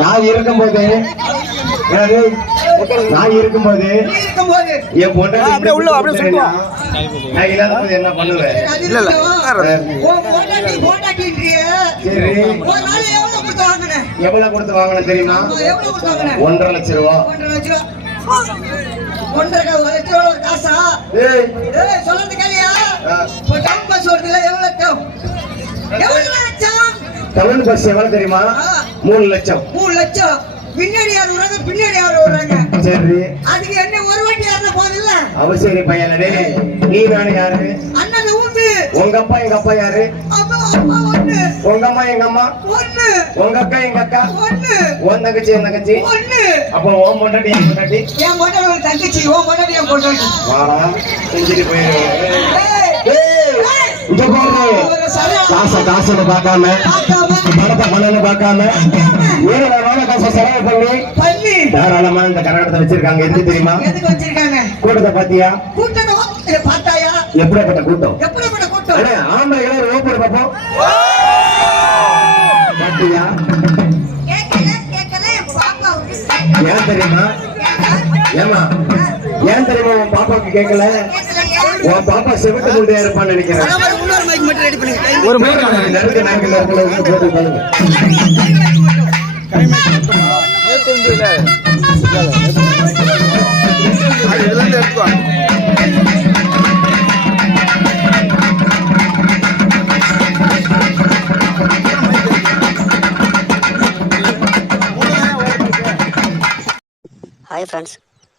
நான் இருக்கும்போது? நான் இருக்கும்போது என் பொண்டாட்டி அப்படியே உள்ள, அப்படியே சுத்துவா. நான் இல்லாத போது என்ன பண்ணுவேன்? இல்ல, இல்ல. சரி. நாள் எவ்வளவு கொடுத்து வாங்கின? தெரியுமா? ஒன்றரை லட்சம் ரூபா. ஒன்றரை லட்சம் ரூபா. காசா? ஏய், ஏய், சொல்றது கேளியா? டவுன் பஸ் ஓடுதுல எவ்வளவு டவுன் பஸ் எவ்வளவு தெரியுமா. மூணு லட்சம். மூணு லட்சம். பின்னாடி யார் வர்றாங்க? பின்னாடி யார் வர்றாங்க? சரி. அதுக்கு என்ன ஒரு வாட்டி யாருன்னா போதில்ல அவசரி பையனே நீ நானு யாரு? அண்ணன் உண்டு. உங்க அப்பா எங்க அப்பா யாரு? அம்மா ஒண்ணு. உங்க அம்மா எங்க அம்மா? ஒண்ணு. உங்க அக்கா எங்க அக்கா? ஒண்ணு. உன் தங்கச்சி என் தங்கச்சி? ஒண்ணு. அப்போ உன் பொண்டாட்டி என் பொண்டாட்டி? என் ஒரு தங்கச்சி உன் பொண்ணு என் பொண்ணு வாடா செஞ்சுட்டு போயிருவேன் காசை காசுன்னு பார்க்காம பணத்தை பணம்னு பார்க்காம ஏராளமான காசை செலவு பண்ணி பண்ணி. தாராளமா இந்த கரகடத்தை வச்சிருக்காங்க. எது தெரியுமா? எதுக்கு வச்சிருக்காங்க? கூட்டத்தை பாத்தியா கூட்டம் பார்த்தாயா? எப்படிப்பட்ட கூட்டம்? எப்படிப்பட்ட கூட்டம்? ஆம்பளைகளே பார்ப்போம். பாத்தியா ஏன் தெரியுமா? ஏமா ஏன் தெரியுமா உன் பாப்பாவுக்கு கேட்கல. உன் பாப்பா செவிட்டு இருப்பான்னு நினைக்கிறேன். மைக் நறுக்கு நறுக்கு போட்டு பாருங்க. Hi friends